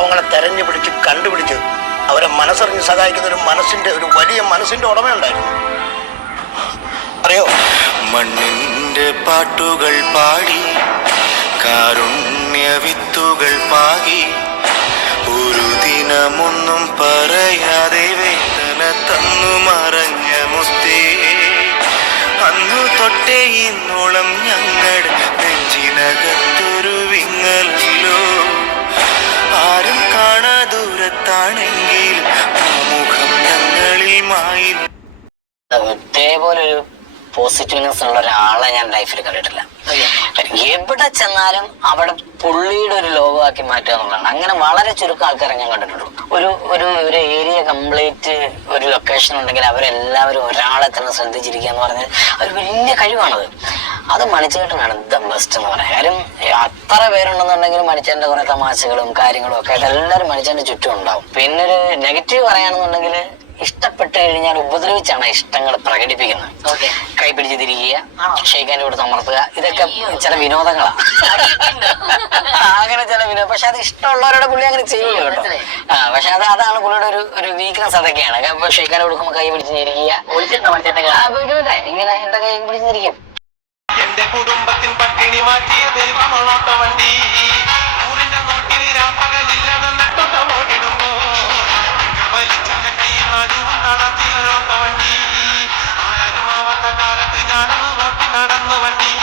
പാവങ്ങളെ തെരഞ്ഞു പിടിച്ച് കണ്ടുപിടിച്ച് അവരെ മനസ്സറിഞ്ഞ് സഹായിക്കുന്ന ഒരു മനസ്സിന്റെ ഒരു വലിയ മനസ്സിന്റെ ഉടമയുണ്ടായിരുന്നു. അറിയോ? മണ്ണിന്റെ പാട്ടുകൾ പാടി കാരുണ്യ വിത്തുകൾ പാകി ഒരു ദിനമൊന്നും പറയാതെ വേദന തന്നു മറഞ്ഞ മുസ്തേ. അന്നു തൊട്ടേ ഇന്നോളം ദൂരത്താണെങ്കിലും ആ മുഖം ഞങ്ങളിൽ മായി ഇതേപോലെ ഒരു പോസിറ്റീവ്നെസ് ഉള്ള ഒരാളെ ഞാൻ ലൈഫിൽ കണ്ടിട്ടില്ല. എവിടെ ചെന്നാലും അവിടെ പുള്ളിയുടെ ഒരു ലോകമാക്കി മാറ്റുക എന്നുള്ളതാണ്. അങ്ങനെ വളരെ ചുരുക്കം ആൾക്കാരെ ഞാൻ കണ്ടിട്ടുള്ളൂ. ഒരു ഒരു ഒരു ഏരിയ കംപ്ലീറ്റ് ഒരു ലൊക്കേഷൻ ഉണ്ടെങ്കിൽ അവരെല്ലാവരും ഒരാളെ തന്നെ ശ്രദ്ധിച്ചിരിക്കുക എന്ന് പറഞ്ഞാൽ ഒരു വലിയ കഴിവാണത്. അത് മണിച്ചേട്ടനാണ് ദ ബെസ്റ്റ് എന്ന് പറയാം കാര്യം അത്ര പേരുണ്ടെന്നുണ്ടെങ്കിലും മണിച്ചേട്ടന്റെ കുറെ തമാശകളും കാര്യങ്ങളും ഒക്കെ ആയിട്ട് എല്ലാവരും മണിച്ചേട്ടന്റെ ചുറ്റും ഉണ്ടാവും. പിന്നെ ഒരു നെഗറ്റീവ് പറയുകയാണെന്നുണ്ടെങ്കിൽ ഇഷ്ടപ്പെട്ട് കഴിഞ്ഞാൽ ഉപദ്രവിച്ചാണ് ഇഷ്ടങ്ങൾ പ്രകടിപ്പിക്കുന്നത്. കൈ പിടിച്ച് തിരിക്കുക ഷെയ്ക്കാന്റെ കൂടെ തമർത്തുക ഇതൊക്കെ ചില വിനോദങ്ങളാണ് അങ്ങനെ ചില വിനോദം പക്ഷെ അത് ഇഷ്ടമുള്ളവരുടെ പുള്ളി അങ്ങനെ ചെയ്യും കേട്ടോ. ആ പക്ഷെ അത് അതാണ് പുള്ളിയുടെ ഒരു ഒരു വീക്ക്നെസ് അതൊക്കെയാണ്. ഷെയ്ക്കാന്റെ കൊടുക്കുമ്പോൾ കൈ പിടിച്ച് ഞെരിക്കുക. ആ, പിന്നെ ഇങ്ങനെ എന്റെ കൈ പിടിച്ച് ഞെരിക്കും. എന്റെ കുടുംബത്തിൽ പട്ടിണി മാറ്റിയ ദൈവമോട്ട വണ്ടി. ഊരിന്റെ നോട്ടിൽ രാപ്പകലില്ലാതെ നട്ടുന്ന ഓടിടുമ്പോ നടത്തി വണ്ടി ആരും ആവാത്ത കാലത്ത് ഞാനന്ന് നോക്കി നടന്നു വണ്ടി.